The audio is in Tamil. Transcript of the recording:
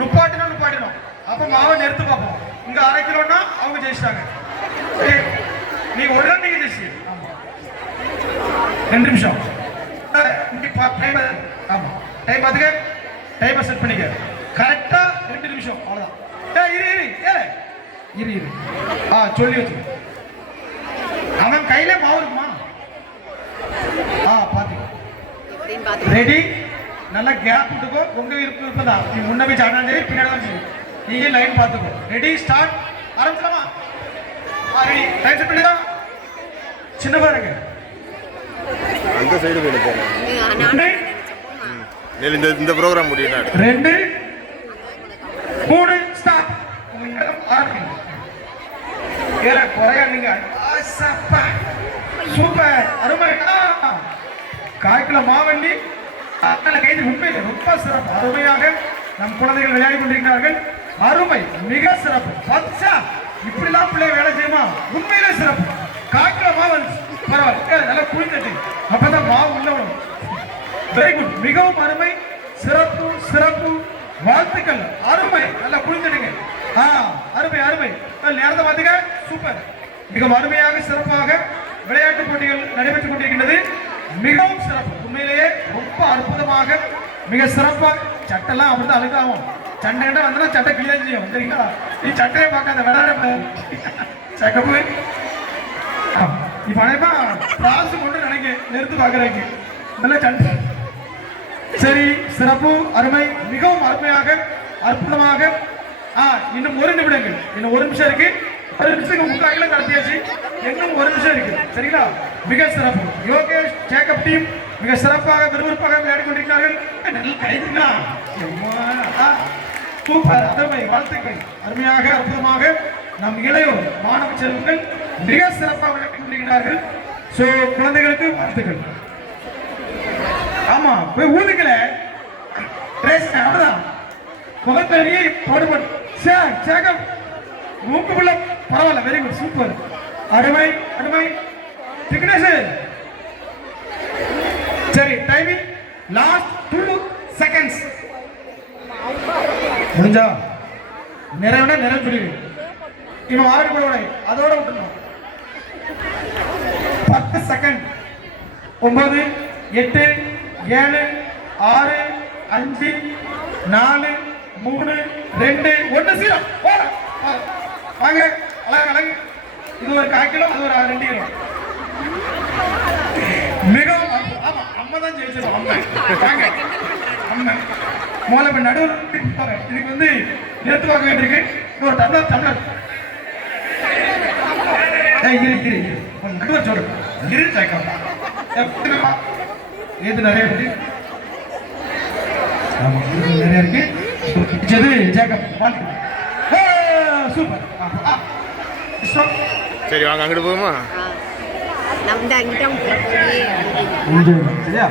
நுப்பாட்டினோம். அப்ப மாவை நிறுத்து பார்ப்போம். இங்க 1/2 கிலோன்னா அவங்க ஜெயிச்சிட்டாங்க. நீங்க ஒரு நாள் நீங்க ஜெயிச்சு 2 நிமிஷம். ஆமா டைம் பார்த்துக்க. டைமை செட் பண்ணிக்க. கரெக்டா 2 நிமிஷம் அவ்வளவுதான். இரு சொல்லி வச்சு. அவன் கையில மாவு இருக்குமா? பாத்துக்க. ரெடி. நல்லா கேப் விட்டுக்கோ. உங்க இருப்பதான் நீ முன்ன போய் சாடாண்டே பின்னாடி தான் சரி. நீங்க லைன் பார்த்துக்கோ. Ready start. ஆரம்பிக்கலாமா? ரெடி. டைம் செட் பண்ணிடா. சின்ன பாருங்க. அந்த சைடு போடு போறோம். இந்த ப்ரோகிராம் முடியல. 2 3 ஸ்டார்ட். ஆரம்பிங்க. ஏற குறையா நீங்க. சூப்பர் அருமை. 1/4 கிலோ மாவண்டி கைது. உண்மையிலே ரொம்ப சிறப்பு. அருமையாக நம் குழந்தைகள் விளையாடி கொண்டிருக்கிறார்கள். அருமை, மிக சிறப்பு. பச்சா இப்படிலாம் பிள்ளை வேலை செய்யுமா? உண்மையிலே சிறப்பு. 1/4 கிலோ மாவு பரவாயில்ல. நல்லா குளித்தட்டு அப்பதான் மாவு உள்ள வரும். Very good. மிகவும் அருமை. சிறப்பு வாழ்த்துக்கள். அருமை. நல்லா குளித்தட்டுங்க. அருமை. நேரத்தை பார்த்துக்க. சூப்பர். மிகவும் அருமையாக சிறப்பாக விளையாட்டு போட்டிகள் நடைபெற்றுக் கொண்டிருக்கின்றது. மிகவும் சிறப்பு. உண்மையிலேயே ரொம்ப அற்புதமாக மிக சிறப்பாக. சட்டெல்லாம் அப்படிதான் அழுக்காகும். சண்டை வந்தா சட்டை கிளியா செய்யும். சரிங்களா? நீ சட்டையை பார்க்காத விளையாட சக்கப்பு. இப்ப அனைப்பா பிராசு கொண்டு நினைக்க நிறுத்து பாக்குறீங்க. நல்ல சண்டை. சரி, சிறப்பு, அருமை, மிகவும் அருமையாக அற்புதமாக. இன்னும் 1 நிமிடங்கள். இன்னும் 1 நிமிஷம் இருக்கு. 1 நிமிஷத்துக்கு 3/4 கிலோ கடத்தியாச்சு. இன்னும் 1 நிமிஷம் இருக்கு. சரிங்களா? மிக சிறப்பு. யோகேஷ் ஜேக்கப் டீம் மிக சிறப்பாக விறுவிறுப்பாக விளையாடி கொண்டிருக்கிறார்கள். சூப்பர், அருமை, வாழ்த்துக்கள். அருமையாக அற்புதமாக நம் இளையோர் மாணவ செல்வங்கள் மிக சிறப்பாக விளையாடி கொண்டிருக்கிறார்கள். சோ குழந்தைகளுக்கு வாழ்த்துக்கள். ஆமா போய் ஊதுக்கல. அவ்வளவுதான். முகத்தறியை பாடுபடு. சேகம் மூக்குள்ள பரவாயில்ல. Very good. சூப்பர். அருமை. திக்னேஷ். சரி, டைமிங் லாஸ்ட் 2 செகண்ட்ஸ். முடிஞ்சா நிறைவு சொல்லி இவன் ஆரம்பி போட அதோட விட்டுணும். 10 செகண்ட். 9 8 7 6 5 4 3 2 1 0. வாங்க அழகு. இது ஒரு 1/4 கிலோ, அது ஒரு 2 கிலோ. மிகவும் அம்மா தான் ஜெயிச்சிடும். அம்மா மூல நடுவில் இதுக்கு வந்து நேற்று வாங்க வேண்டியிருக்கு. ஒரு டம்ளர் நடுவர் சொல்றேன். ஏது நிறைய இருக்கு. நிறைய இருக்கு. சூப்பர். சரி, வாங்க அங்கிட்டு போகுமா? சரியா?